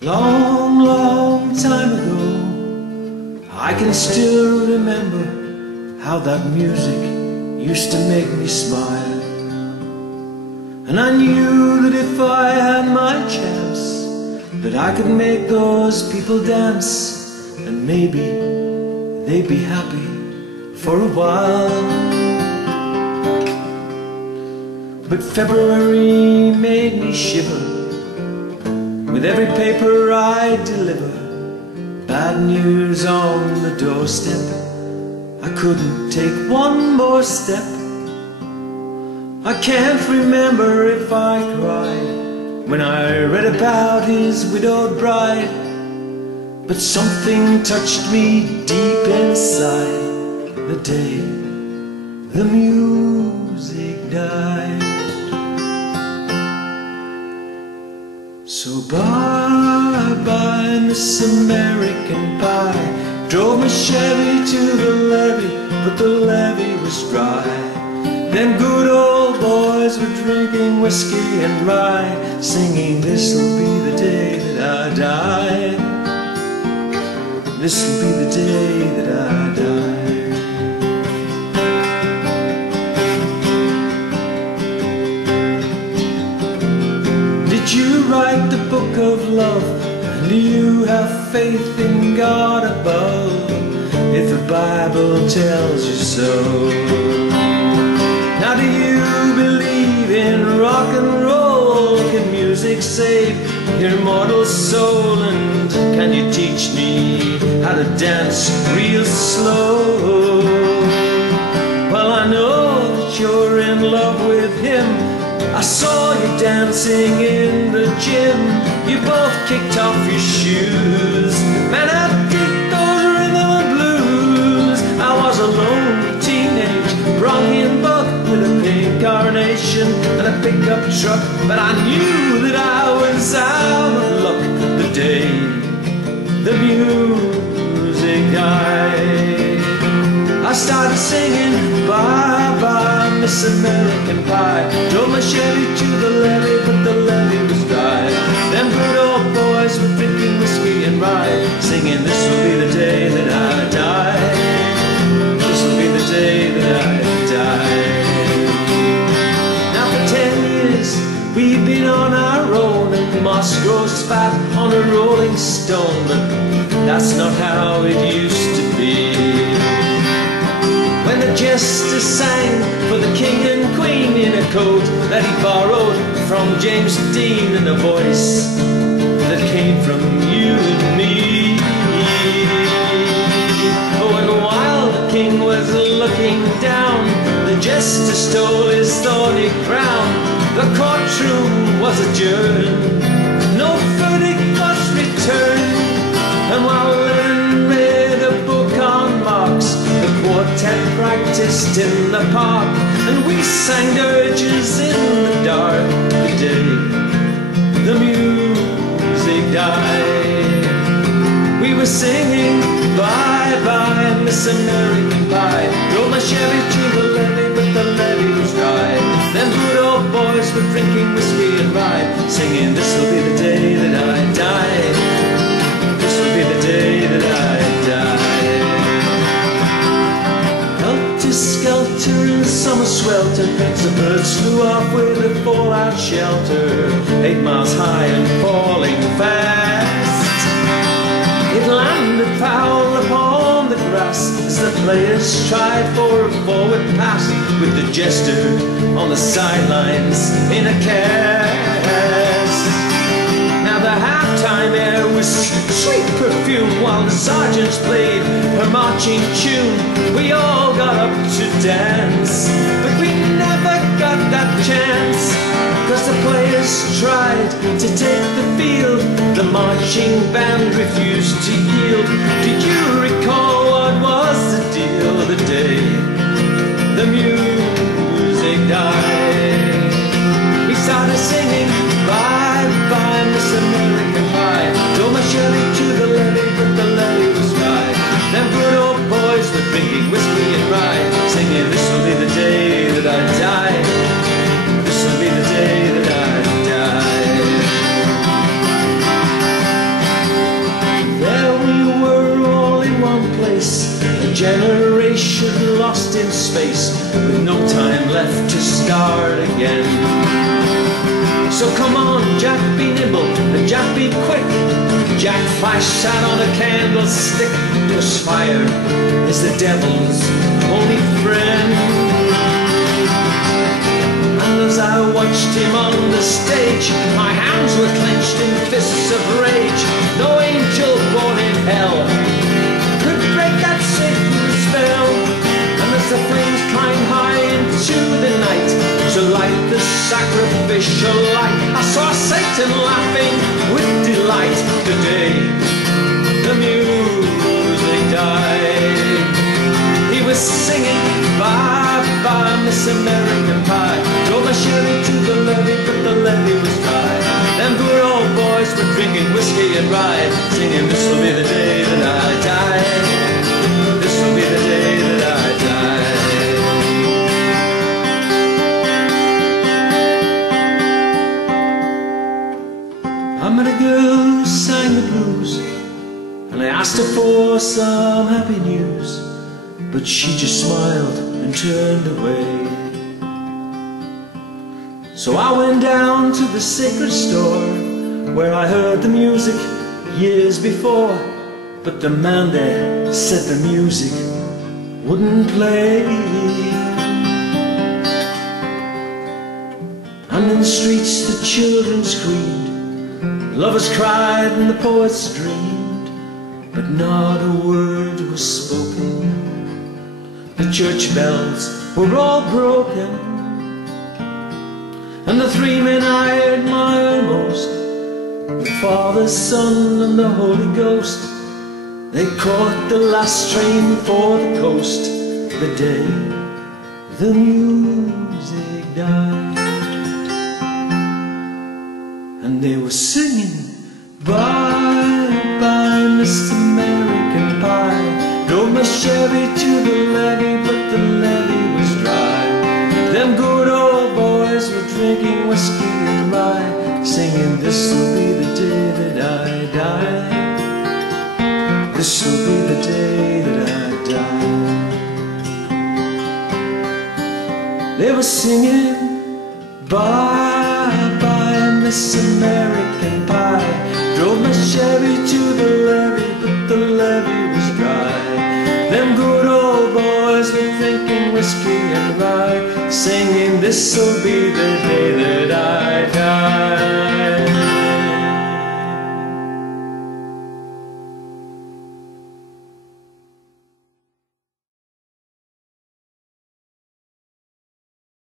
Long, long time ago, I can still remember how that music used to make me smile. And I knew that if I had my chance, that I could make those people dance, and maybe they'd be happy for a while. But February made me shiver with every paper I deliver. Bad news on the doorstep, I couldn't take one more step. I can't remember if I cried when I read about his widowed bride, but something touched me deep inside the day the music died. So bye-bye, Miss American Pie. Drove my Chevy to the levee, but the levee was dry. Them good old boys were drinking whiskey and rye, singing, "This'll be the day that I die. This'll be the day that I die." Did you write the book of love? And do you have faith in God above? If the Bible tells you so. Now do you believe in rock and roll? Can music save your mortal soul? And can you teach me how to dance real slow? Well, I know that you're in love with him. I saw you dancing in the gym. You both kicked off your shoes. Man, I dig those rhythm and blues. I was a lonely teenage bronchian buck with a pink carnation and a pickup truck, but I knew that I was out of luck the day the music died. I started singing, "Bye-bye, Miss American Pie." Drove my Chevy to the levee, but the levee was dry. Them good old boys were drinking whiskey and rye, singing, "This'll be the day that I die. This'll be the day that I die." Now for 10 years we've been on our own, and moss grows fat on a rolling stone, but that's not how it used to be. When the jester sang for the king and queen in a coat that he borrowed from James Dean, and a voice that came from you and me. Oh, and while the king was looking down, the jester stole his thorny crown. The courtroom was adjourned, no verdict was returned, and while Lennon read a book on Marx, the quartet practiced in the park, and we sang dirges in the dark the day the music died. We were singing, "Bye-bye, Miss American Pie." Drove my Chevy to the levee, but the levee was dry. Them good old boys were drinking whiskey and rye, singing, "This'll be the day that I die. This'll be the day that I die." Helter-skelter in summer swelter, the birds flew off with a fallout shelter, 8 miles high and falling fast. It landed foul upon the grass as the players tried for a forward pass, with the jester on the sidelines in a cast. Now the halftime air was sweet perfume while the sergeants played her marching tune. We all got up to dance, but we never got that chance, 'cause the players tried to take the field. The marching band refused to yield. Do you recall what was the deal the day the music died? We started singing, "Bye-bye, Miss American Pie." Drove my Chevy to the levee, but the levee was dry. Them good old boys were drinking whiskey and rye, singing, "This'll be the day that I die. This'll be the day that I die." left to start again. So come on, Jack, be nimble, and Jack, be quick. Jack flashed out on a candlestick, 'cause fire is the devil's only friend. And as I watched him on the stage, my hands were clenched in fists of rage. No angel born in hell could break that sacred spell. And as the flames climbed high into the night to light the sacrificial light, I saw Satan laughing with delight. The day the music died, he was singing bye bye Miss American Pie. Drove my Chevy to the levee, but the levee was dry. Them good old boys were drinking whiskey and rye, singing this will be the day that I die. This will be the day that I die. I met a girl who sang the blues, and I asked her for some happy news, but she just smiled and turned away. So I went down to the sacred store, where I heard the music years before, but the man there said the music wouldn't play. And in the streets the children screamed, lovers cried and the poets dreamed, but not a word was spoken. The church bells were all broken, and the three men I admire most, the Father, Son, and the Holy Ghost, they caught the last train for the coast the day the music died. And they were singing bye bye Miss American Pie. Drove my Chevy to the levee, but the levee was dry. Them good old boys were drinking whiskey and rye, singing this'll be the day that I die. This'll be the day that I die. They were singing bye bye Miss American Pie. Drove my Chevy to the levee, but the levee was dry. Them good old boys were drinking whiskey and rye, singing this'll be the day that I